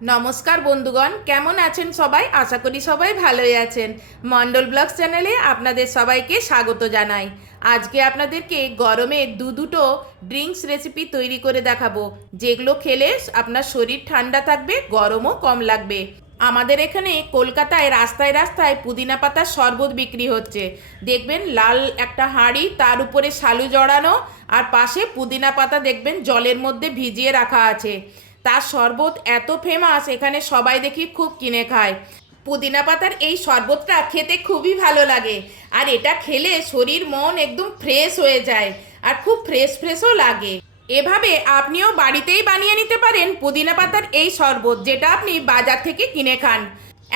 নমস্কার বন্ধুগণ, কেমন আছেন সবাই? আশা করি সবাই ভালোই আছেন। মন্ডল ব্লগস চ্যানেলে আপনাদের সবাইকে স্বাগত জানাই। আজকে আপনাদেরকে গরমে দুটো ড্রিঙ্কস রেসিপি তৈরি করে দেখাবো, যেগুলো খেলে আপনার শরীর ঠান্ডা থাকবে, গরমও কম লাগবে। আমাদের এখানে কলকাতায় রাস্তায় রাস্তায় পুদিনা পাতার শরবত বিক্রি হচ্ছে। দেখবেন লাল একটা হাঁড়ি, তার উপরে শালু জড়ানো, আর পাশে পুদিনা পাতা দেখবেন জলের মধ্যে ভিজিয়ে রাখা আছে। তার শরবত এত ফেমাস, এখানে সবাই দেখি খুব কিনে খায়। পুদিনা পাতার এই শরবতটা খেতে খুবই ভালো লাগে, আর এটা খেলে শরীর মন একদম ফ্রেশ হয়ে যায়, আর খুব ফ্রেশ ফ্রেশও লাগে। এভাবে আপনিও বাড়িতেই বানিয়ে নিতে পারেন পুদিনা পাতার এই শরবত, যেটা আপনি বাজার থেকে কিনে খান।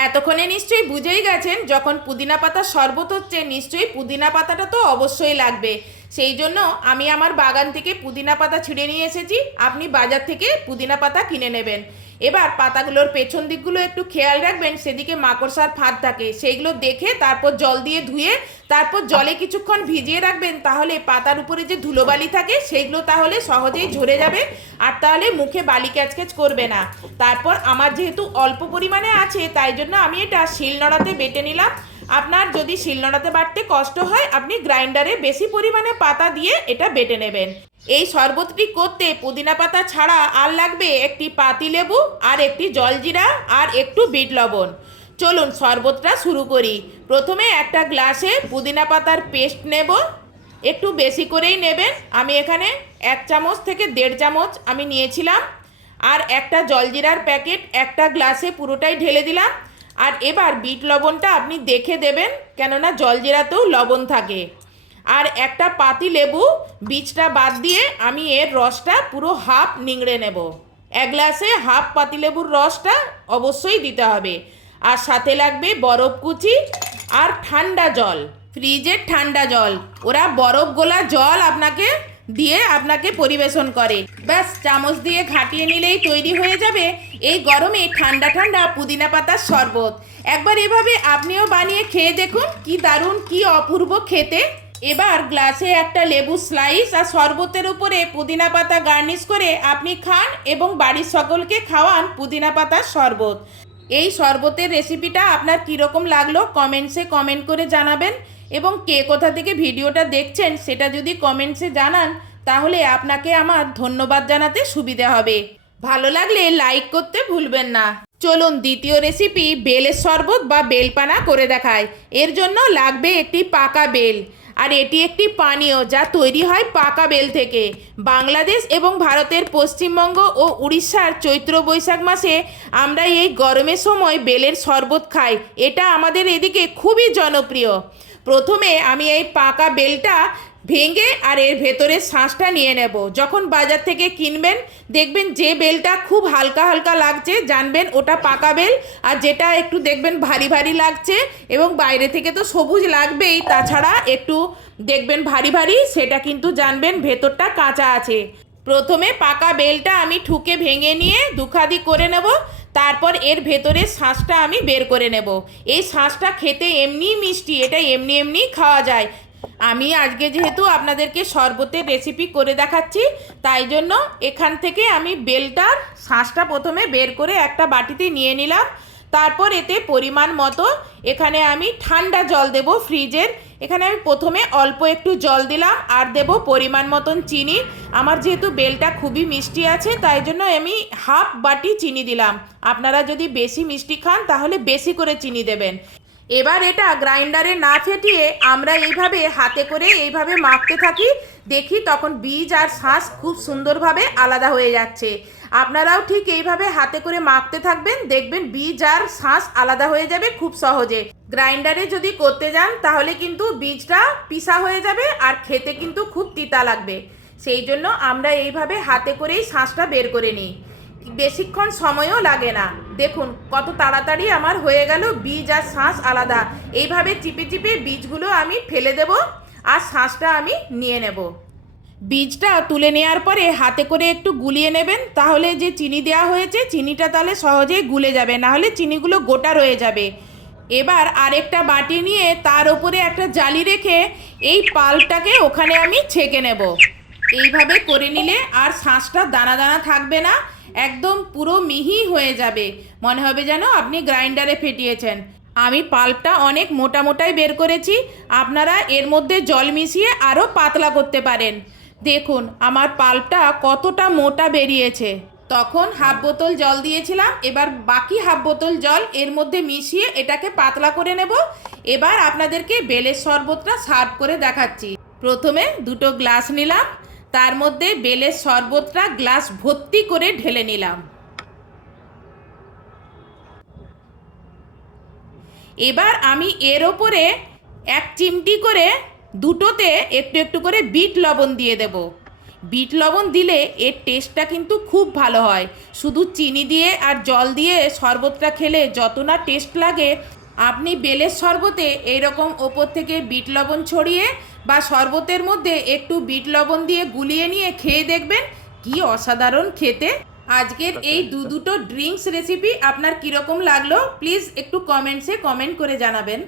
এতক্ষণে নিশ্চয়ই বুঝেই গেছেন, যখন পুদিনা পাতার শরবত হচ্ছে নিশ্চয়ই পুদিনা পাতাটা তো অবশ্যই লাগবে। সেই জন্য আমি আমার বাগান থেকে পুদিনা পাতা ছিঁড়ে নিয়ে এসেছি। আপনি বাজার থেকে পুদিনা পাতা কিনে নেবেন। এবার পাতাগুলোর পেছন দিকগুলো একটু খেয়াল রাখবেন, সেদিকে মাকড়সার ফাঁদ থাকে, সেইগুলো দেখে তারপর জল দিয়ে ধুয়ে তারপর জলে কিছুক্ষণ ভিজিয়ে রাখবেন। তাহলে পাতার উপরে যে ধুলোবালি থাকে সেইগুলো তাহলে সহজেই ঝরে যাবে, আর তাহলে মুখে বালি ক্যাচক্যাচ করবে না। তারপর আমার যেহেতু অল্প পরিমাণে আছে, তাই জন্য আমি এটা শিলনোড়াতে বেটে নিলাম। আপনার যদি শিলনোড়াতে বাটতে কষ্ট হয়, আপনি গ্রাইন্ডারে বেশি পরিমাণে পাতা দিয়ে এটা বেটে নেবেন। এই শরবতটি করতে পুদিনা পাতা ছাড়া আর লাগবে একটি পাতিলেবু, আর একটি জলজিরা, আর একটু বিট লবণ। চলুন শরবতটা শুরু করি। প্রথমে একটা গ্লাসে পুদিনা পাতার পেস্ট নেব, একটু বেশি করেই নেবেন। আমি এখানে 1 চামচ থেকে 1.5 চামচ আমি নিয়েছিলাম। আর একটা জলজিরার প্যাকেট একটা গ্লাসে পুরোটাই ঢেলে দিলাম। আর এবার বিট লবণটা আপনি দেখে দেবেন, কেননা জলজিরাতেও লবণ থাকে। আর একটা পাতি লেবু বীজটা বাদ দিয়ে আমি এর রসটা পুরো হাফ নিংড়ে নেব। 1 গ্লাসে হাফ পাতিলেবুর রসটা অবশ্যই দিতে হবে। আর সাথে লাগবে বরফ কুচি আর ঠান্ডা জল, ফ্রিজের ঠান্ডা জল। ওরা বরফ গোলা জল আপনাকে পরিবেশন করে। ব্যাস চামচ দিয়ে ঘাটিয়ে নিলেই তৈরি হয়ে যাবে এই গরমে ঠান্ডা ঠান্ডা পুদিনা পাতার শরবত। একবার এভাবে আপনিও বানিয়ে খেয়ে দেখুন, কি দারুণ, কি অপূর্ব খেতে। এবার গ্লাসে একটা লেবু স্লাইস আর শরবতের উপরে পুদিনা পাতা গার্নিশ করে আপনি খান এবং বাড়ির সকলকে খাওয়ান পুদিনা পাতার শরবত। এই শরবতের রেসিপিটা আপনার কীরকম লাগলো কমেন্টসে কমেন্ট করে জানাবেন, এবং কে কোথা থেকে ভিডিওটা দেখছেন সেটা যদি কমেন্টসে জানান, তাহলে আপনাকে আমার ধন্যবাদ জানাতে সুবিধা হবে। ভালো লাগলে লাইক করতে ভুলবেন না। চলুন দ্বিতীয় রেসিপি বেলের শরবত বা বেলপানা করে দেখায়। এর জন্য লাগবে একটি পাকা বেল, আর এটি একটি পানীয় যা তৈরি হয় পাকা বেল থেকে। বাংলাদেশ এবং ভারতের পশ্চিমবঙ্গ ও উড়িষ্যার চৈত্র বৈশাখ মাসে আমরা এই গরমের সময় বেলের শরবত খাই। এটা আমাদের এদিকে খুবই জনপ্রিয়। প্রথমে আমি এই পাকা বেলটা ভেঙে আর এর ভেতরের শাঁসটা নিয়ে নেব। যখন বাজার থেকে কিনবেন, দেখবেন যে বেলটা খুব হালকা হালকা লাগছে, জানবেন ওটা পাকা বেল। আর যেটা একটু দেখবেন ভারী ভারী লাগছে এবং বাইরে থেকে তো সবুজ লাগবেই, তাছাড়া একটু দেখবেন ভারী ভারী, সেটা কিন্তু জানবেন ভেতরটা কাঁচা আছে। প্রথমে পাকা বেলটা আমি ঠুকে ভেঙে নিয়ে দুখাদি করে নেব। তারপর এর ভেতরের শাঁসটা আমি বের করে নেব। এই শাঁসটা খেতে এমনিই মিষ্টি, এটা এমনি এমনি খাওয়া যায়। আমি আজকে যেহেতু আপনাদেরকে শরবতের রেসিপি করে দেখাচ্ছি, তাই জন্য এখান থেকে আমি বেলটার শাঁসটা প্রথমে বের করে একটা বাটিতে নিয়ে নিলাম। তারপর এতে পরিমাণ মতো এখানে আমি ঠান্ডা জল দেব ফ্রিজের। এখানে আমি প্রথমে অল্প একটু জল দিলাম, আর দেব পরিমাণ মতন চিনি। আমার যেহেতু বেলটা খুবই মিষ্টি আছে, তাই জন্য আমি হাফ বাটি চিনি দিলাম। আপনারা যদি বেশি মিষ্টি খান তাহলে বেশি করে চিনি দেবেন। এবার এটা গ্রাইন্ডারে না ফেটিয়ে আমরা এইভাবে হাতে করে এইভাবে মাখতে থাকি। দেখি তখন বীজ আর শাঁস খুব সুন্দরভাবে আলাদা হয়ে যাচ্ছে। আপনারাও ঠিক এইভাবে হাতে করে মাখতে থাকবেন, দেখবেন বীজ আর শাঁস আলাদা হয়ে যাবে খুব সহজে। গ্রাইন্ডারে যদি করতে যান তাহলে কিন্তু বীজটা পিসা হয়ে যাবে, আর খেতে কিন্তু খুব তিতা লাগবে। সেই জন্য আমরা এইভাবে হাতে করেই শাঁসটা বের করে নিই। বেশিক্ষণ সময়ও লাগে না। দেখুন কত তাড়াতাড়ি আমার হয়ে গেল বীজ আর শাঁস আলাদা। এইভাবে চিপে চিপে বীজগুলো আমি ফেলে দেব, আর শাঁসটা আমি নিয়ে নেব। বীজটা তুলে নেওয়ার পরে হাতে করে একটু গুলিয়ে নেবেন, তাহলে যে চিনি দেওয়া হয়েছে চিনিটা তাহলে সহজেই গুলে যাবে, নাহলে চিনিগুলো গোটা রয়ে যাবে। এবার আরেকটা বাটি নিয়ে তার উপরে একটা জালি রেখে এই পাল্পটাকে ওখানে আমি ছেঁকে নেব। এইভাবে করে নিলে আর শাঁসটা দানা দানা থাকবে না, একদম পুরো মিহি হয়ে যাবে, মনে হবে যেন আপনি গ্রাইন্ডারে ফেটিয়েছেন। আমি পাল্পটা অনেক মোটা মোটাই বের করেছি, আপনারা এর মধ্যে জল মিশিয়ে আরও পাতলা করতে পারেন। দেখুন আমার পাল্পটা কতটা মোটা বেরিয়েছে। তখন হাফ বোতল জল দিয়েছিলাম, এবার বাকি হাফ বোতল জল এর মধ্যে মিশিয়ে এটাকে পাতলা করে নেব। এবার আপনাদেরকে বেলের শরবতটা সার্ভ করে দেখাচ্ছি। প্রথমে দুটো গ্লাস নিলাম, তার মধ্যে বেলের শরবতটা গ্লাস ভর্তি করে ঢেলে নিলাম। এবার আমি এর ওপরে 1 চিমটি করে দুটোতে একটু একটু করে বিট লবণ দিয়ে দেব। বিট লবণ দিলে এর টেস্টটা কিন্তু খুব ভালো হয়। শুধু চিনি দিয়ে আর জল দিয়ে শরবতটা খেলে যত না টেস্ট লাগে, আপনি বেলের শরবতে এইরকম ওপর থেকে বিট লবণ ছড়িয়ে বা শরবতের মধ্যে একটু বিট লবণ দিয়ে গুলিয়ে নিয়ে খেয়ে দেখবেন, কি অসাধারণ খেতে। আজকের এই দুটো ড্রিঙ্কস রেসিপি আপনার কীরকম লাগলো প্লিজ একটু কমেন্টসে কমেন্ট করে জানাবেন।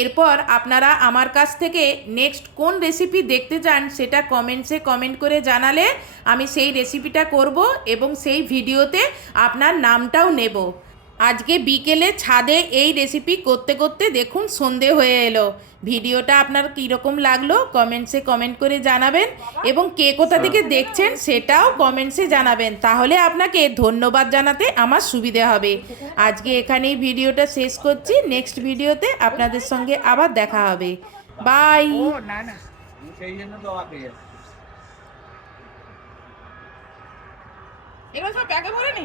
এরপর আপনারা আমার কাছ থেকে নেক্সট কোন রেসিপি দেখতে চান সেটা কমেন্টসে কমেন্ট করে জানালে আমি সেই রেসিপিটা করব এবং সেই ভিডিওতে আপনার নামটাও নেব। আজকে বিকেলে ছাদে এই রেসিপি করতে করতে দেখুন সন্ধে হয়ে এলো। ভিডিওটা আপনার কীরকম লাগলো কমেন্টসে কমেন্ট করে জানাবেন এবং কে কোথা থেকে দেখছেন সেটাও কমেন্টসে জানাবেন, তাহলে আপনাকে ধন্যবাদ জানাতে আমার সুবিধে হবে। আজকে এখানেই ভিডিওটা শেষ করছি, নেক্সট ভিডিওতে আপনাদের সঙ্গে আবার দেখা হবে। বাই। এগুলো সব ব্যাগে ভরে নি।